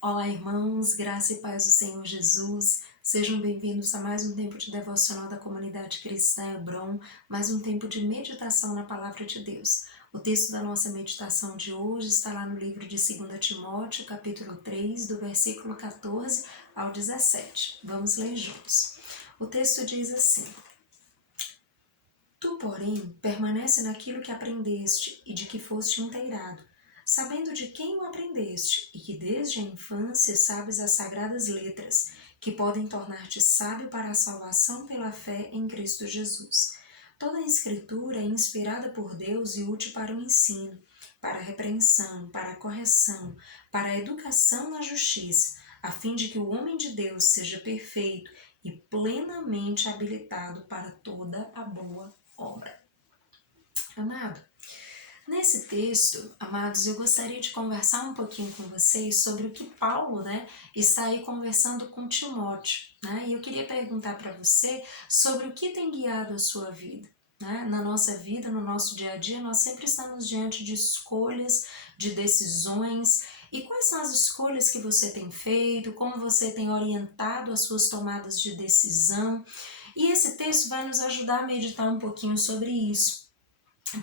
Olá, irmãos, graça e paz do Senhor Jesus. Sejam bem-vindos a mais um tempo de devocional da comunidade cristã Hebron, mais um tempo de meditação na palavra de Deus. O texto da nossa meditação de hoje está lá no livro de 2 Timóteo, capítulo 3, do versículo 14 ao 17. Vamos ler juntos. O texto diz assim: Tu, porém, permanece naquilo que aprendeste e de que foste inteirado, sabendo de quem o aprendeste, e que desde a infância sabes as sagradas letras, que podem tornar-te sábio para a salvação pela fé em Cristo Jesus. Toda a Escritura é inspirada por Deus e útil para o ensino, para a repreensão, para a correção, para a educação na justiça, a fim de que o homem de Deus seja perfeito e plenamente habilitado para toda a boa obra. Amado, nesse texto, amados, eu gostaria de conversar um pouquinho com vocês sobre o que Paulo, está aí conversando com Timóteo, E eu queria perguntar para você sobre o que tem guiado a sua vida. Na nossa vida, no nosso dia a dia, nós sempre estamos diante de escolhas, de decisões. E quais são as escolhas que você tem feito? Como você tem orientado as suas tomadas de decisão? E esse texto vai nos ajudar a meditar um pouquinho sobre isso.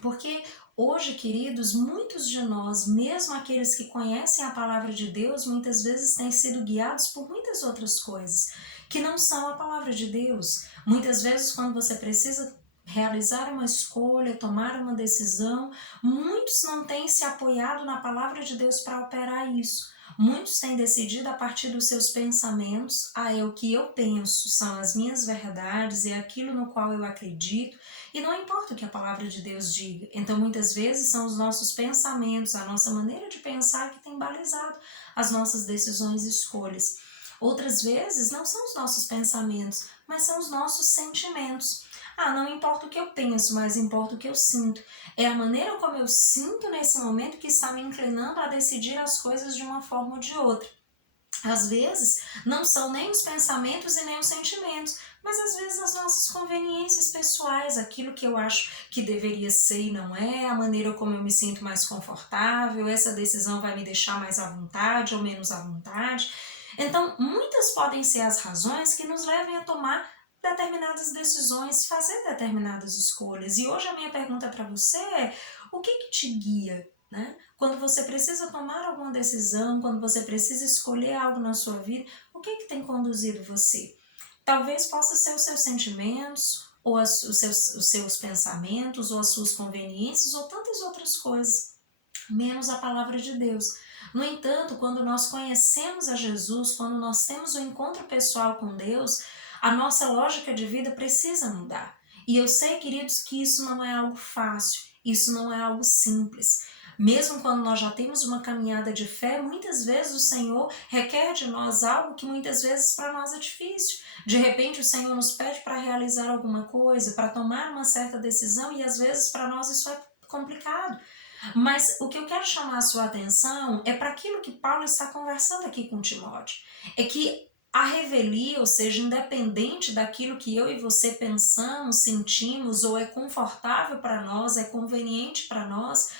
Porque hoje, queridos, muitos de nós, mesmo aqueles que conhecem a palavra de Deus, muitas vezes têm sido guiados por muitas outras coisas que não são a palavra de Deus. Muitas vezes, quando você precisa realizar uma escolha, tomar uma decisão, muitos não têm se apoiado na palavra de Deus para operar isso. Muitos têm decidido a partir dos seus pensamentos, é o que eu penso, são as minhas verdades, é aquilo no qual eu acredito, e não importa o que a palavra de Deus diga. Então, muitas vezes, são os nossos pensamentos, a nossa maneira de pensar que tem balizado as nossas decisões e escolhas. Outras vezes, não são os nossos pensamentos, mas são os nossos sentimentos. Não importa o que eu penso, mas importa o que eu sinto. É a maneira como eu sinto nesse momento que está me inclinando a decidir as coisas de uma forma ou de outra. Às vezes, não são nem os pensamentos e nem os sentimentos, mas às vezes as nossas conveniências pessoais, aquilo que eu acho que deveria ser e não é, a maneira como eu me sinto mais confortável, essa decisão vai me deixar mais à vontade ou menos à vontade. Então, muitas podem ser as razões que nos levem a tomar determinadas decisões, fazer determinadas escolhas. E hoje a minha pergunta para você é: o que te guia? Quando você precisa tomar alguma decisão, quando você precisa escolher algo na sua vida, o que tem conduzido você? Talvez possa ser os seus sentimentos, ou os seus pensamentos, ou as suas conveniências, ou tantas outras coisas, menos a palavra de Deus. No entanto, quando nós conhecemos a Jesus, quando nós temos um encontro pessoal com Deus, a nossa lógica de vida precisa mudar. E eu sei, queridos, que isso não é algo fácil, isso não é algo simples. Mesmo quando nós já temos uma caminhada de fé, muitas vezes o Senhor requer de nós algo que muitas vezes para nós é difícil. De repente o Senhor nos pede para realizar alguma coisa, para tomar uma certa decisão, e às vezes para nós isso é complicado. Mas o que eu quero chamar a sua atenção é para aquilo que Paulo está conversando aqui com Timóteo. É que a revelia, ou seja, independente daquilo que eu e você pensamos, sentimos, ou é confortável para nós, é conveniente para nós,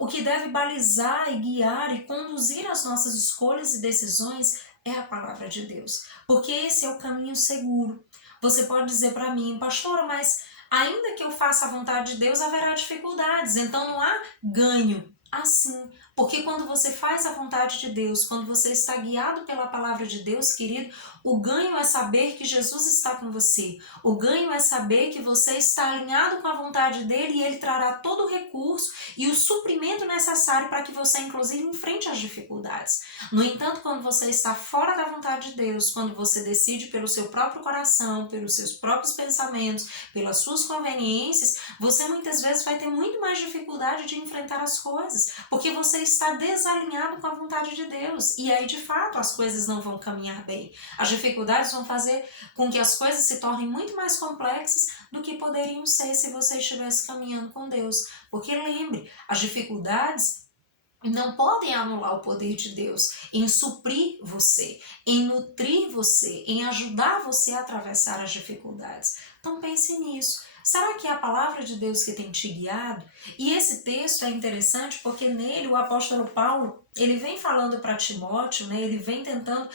o que deve balizar e guiar e conduzir as nossas escolhas e decisões é a palavra de Deus. Porque esse é o caminho seguro. Você pode dizer para mim: pastora, mas ainda que eu faça a vontade de Deus, haverá dificuldades, então não há ganho. Assim, porque quando você faz a vontade de Deus, quando você está guiado pela palavra de Deus, querido, o ganho é saber que Jesus está com você. O ganho é saber que você está alinhado com a vontade dele, e ele trará todo o recurso e o suprimento necessário para que você, inclusive, enfrente as dificuldades. No entanto, quando você está fora da vontade de Deus, quando você decide pelo seu próprio coração, pelos seus próprios pensamentos, pelas suas conveniências, você muitas vezes vai ter muito mais dificuldade de enfrentar as coisas, porque você está desalinhado com a vontade de Deus, e aí de fato as coisas não vão caminhar bem. As dificuldades vão fazer com que as coisas se tornem muito mais complexas do que poderiam ser se você estivesse caminhando com Deus. Porque lembre, as dificuldades não podem anular o poder de Deus em suprir você, em nutrir você, em ajudar você a atravessar as dificuldades. Então pense nisso. Será que é a palavra de Deus que tem te guiado? E esse texto é interessante porque nele o apóstolo Paulo ele vem falando para Timóteo, né? Ele vem tentando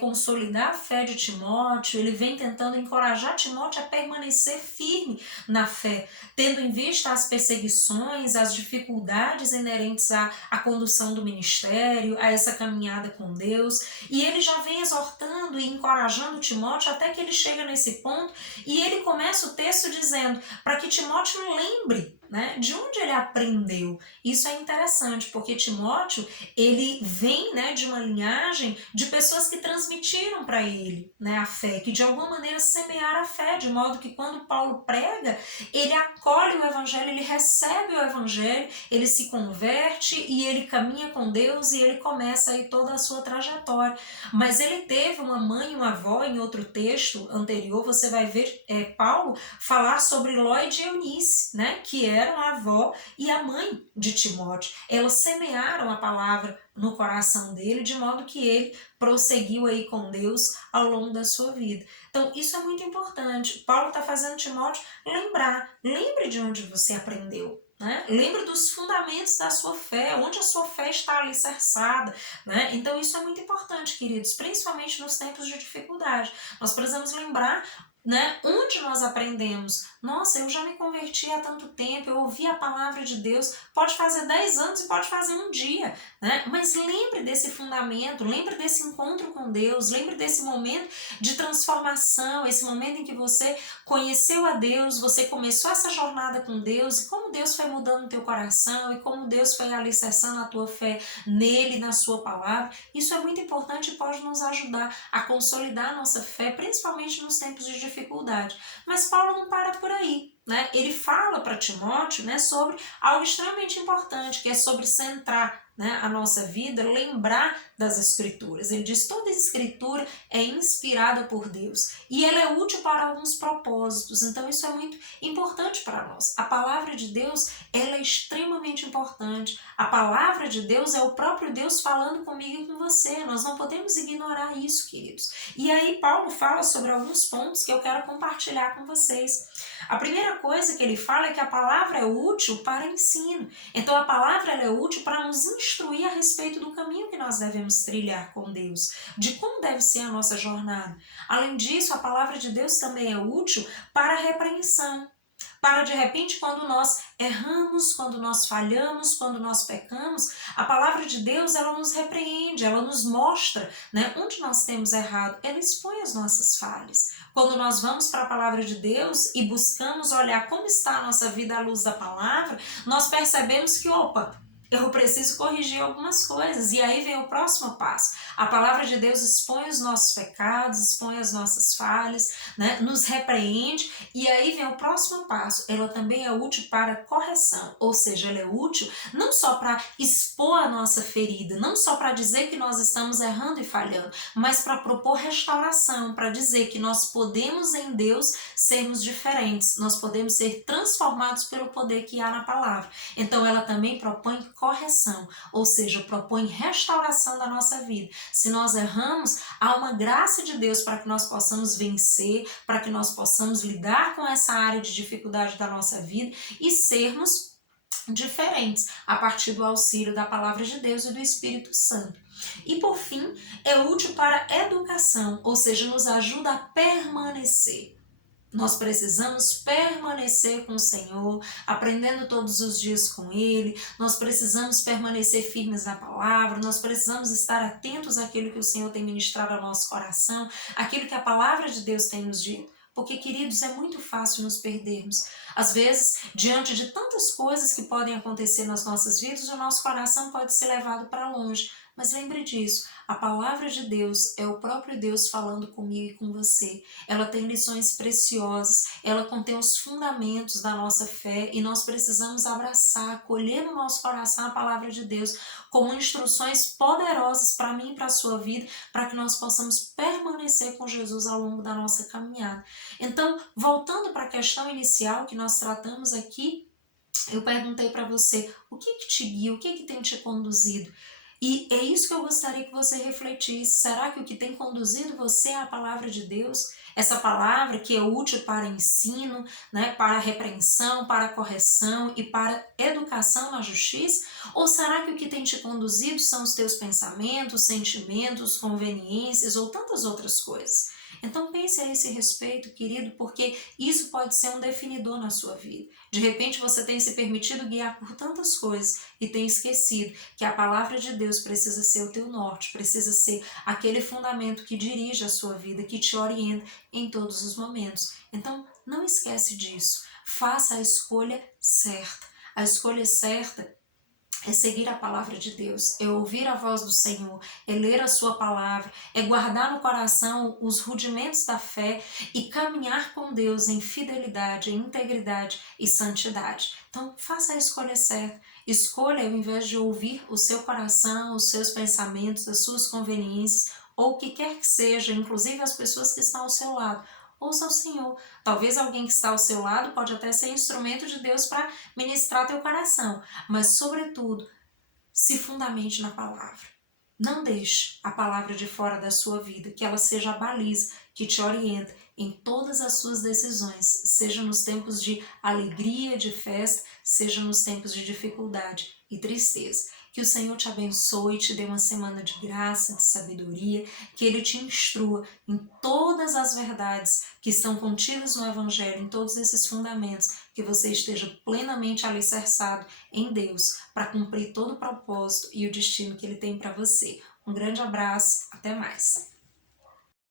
consolidar a fé de Timóteo, ele vem tentando encorajar Timóteo a permanecer firme na fé, tendo em vista as perseguições, as dificuldades inerentes à condução do ministério, a essa caminhada com Deus, e ele já vem exortando e encorajando Timóteo até que ele chega nesse ponto, e ele começa o texto dizendo para que Timóteo lembre, né, de onde ele aprendeu. Isso é interessante, porque Timóteo, ele vem, né, de uma linhagem de pessoas que transmitiram para ele, né, a fé, que de alguma maneira semearam a fé, de modo que quando Paulo prega, ele acolhe o evangelho, ele recebe o evangelho, ele se converte e ele caminha com Deus e ele começa aí toda a sua trajetória. Mas ele teve uma mãe e uma avó. Em outro texto anterior você vai ver Paulo falar sobre Lóide e Eunice, né, que eram a avó e a mãe de Timóteo. Elas semearam a palavra no coração dele, de modo que ele prosseguiu aí com Deus ao longo da sua vida. Então, isso é muito importante. Paulo está fazendo Timóteo lembrar. Lembre de onde você aprendeu. Né? Lembre dos fundamentos da sua fé, onde a sua fé está alicerçada. Né? Então, isso é muito importante, queridos, principalmente nos tempos de dificuldade. Nós precisamos lembrar, né, onde nós aprendemos. Nossa, eu já me converti há tanto tempo, eu ouvi a palavra de Deus, pode fazer 10 anos e pode fazer um dia, né? Mas lembre desse fundamento, lembre desse encontro com Deus, lembre desse momento de transformação, esse momento em que você conheceu a Deus, você começou essa jornada com Deus, e como Deus foi mudando o teu coração, e como Deus foi alicerçando a tua fé nele, na sua palavra. Isso é muito importante e pode nos ajudar a consolidar a nossa fé, principalmente nos tempos de dificuldade. Mas Paulo não para por aí, né? Ele fala para Timóteo, né, sobre algo extremamente importante, que é sobre centrar, né, a nossa vida, lembrar das escrituras. Ele diz: toda escritura é inspirada por Deus e ela é útil para alguns propósitos. Então isso é muito importante para nós. A palavra de Deus, ela é extremamente importante. A palavra de Deus é o próprio Deus falando comigo e com você. Nós não podemos ignorar isso, queridos. E aí Paulo fala sobre alguns pontos que eu quero compartilhar com vocês. A primeira coisa que ele fala é que a palavra é útil para ensino. Então a palavra ela é útil para nos instruir a respeito do caminho que nós devemos trilhar com Deus, de como deve ser a nossa jornada. Além disso, a palavra de Deus também é útil para a repreensão. Para de repente, quando nós erramos, quando nós falhamos, quando nós pecamos, a palavra de Deus ela nos repreende, ela nos mostra, né, onde nós temos errado, ela expõe as nossas falhas. Quando nós vamos para a palavra de Deus e buscamos olhar como está a nossa vida à luz da palavra, nós percebemos que, opa, eu preciso corrigir algumas coisas. E aí vem o próximo passo. A palavra de Deus expõe os nossos pecados, expõe as nossas falhas, né? Nos repreende. E aí vem o próximo passo. Ela também é útil para correção. Ou seja, ela é útil não só para expor a nossa ferida, não só para dizer que nós estamos errando e falhando, mas para propor restauração, para dizer que nós podemos em Deus sermos diferentes. Nós podemos ser transformados pelo poder que há na palavra. Então ela também propõe correção, ou seja, propõe restauração da nossa vida. Se nós erramos, há uma graça de Deus para que nós possamos vencer, para que nós possamos lidar com essa área de dificuldade da nossa vida e sermos diferentes a partir do auxílio da palavra de Deus e do Espírito Santo. E por fim, é útil para a educação, ou seja, nos ajuda a permanecer. Nós precisamos permanecer com o Senhor, aprendendo todos os dias com Ele. Nós precisamos permanecer firmes na palavra. Nós precisamos estar atentos àquilo que o Senhor tem ministrado ao nosso coração, àquilo que a palavra de Deus tem nos dito. Porque, queridos, é muito fácil nos perdermos. Às vezes, diante de tantas coisas que podem acontecer nas nossas vidas, o nosso coração pode ser levado para longe. Mas lembre disso, a palavra de Deus é o próprio Deus falando comigo e com você. Ela tem lições preciosas, ela contém os fundamentos da nossa fé e nós precisamos abraçar, acolher no nosso coração a palavra de Deus como instruções poderosas para mim e para a sua vida, para que nós possamos permanecer com Jesus ao longo da nossa caminhada. Então, voltando para a questão inicial que nós tratamos aqui, eu perguntei para você, o que te guia, o que tem te conduzido? E é isso que eu gostaria que você refletisse. Será que o que tem conduzido você é a palavra de Deus? Essa palavra que é útil para ensino, né, para repreensão, para correção e para educação na justiça? Ou será que o que tem te conduzido são os teus pensamentos, sentimentos, conveniências ou tantas outras coisas? Então pense a esse respeito, querido, porque isso pode ser um definidor na sua vida. De repente você tem se permitido guiar por tantas coisas e tem esquecido que a palavra de Deus precisa ser o teu norte, precisa ser aquele fundamento que dirige a sua vida, que te orienta em todos os momentos. Então, não esquece disso. Faça a escolha certa. A escolha certa é seguir a palavra de Deus, é ouvir a voz do Senhor, é ler a sua palavra, é guardar no coração os rudimentos da fé e caminhar com Deus em fidelidade, em integridade e santidade. Então, faça a escolha certa. Escolha ao invés de ouvir o seu coração, os seus pensamentos, as suas conveniências, ou o que quer que seja, inclusive as pessoas que estão ao seu lado. Ouça ao Senhor. Talvez alguém que está ao seu lado pode até ser instrumento de Deus para ministrar teu coração, mas sobretudo, se fundamente na palavra. Não deixe a palavra de fora da sua vida, que ela seja a baliza que te orienta em todas as suas decisões, seja nos tempos de alegria, de festa, seja nos tempos de dificuldade e tristeza. Que o Senhor te abençoe, te dê uma semana de graça, de sabedoria, que Ele te instrua em todas as verdades que estão contidas no Evangelho, em todos esses fundamentos, que você esteja plenamente alicerçado em Deus para cumprir todo o propósito e o destino que Ele tem para você. Um grande abraço, até mais!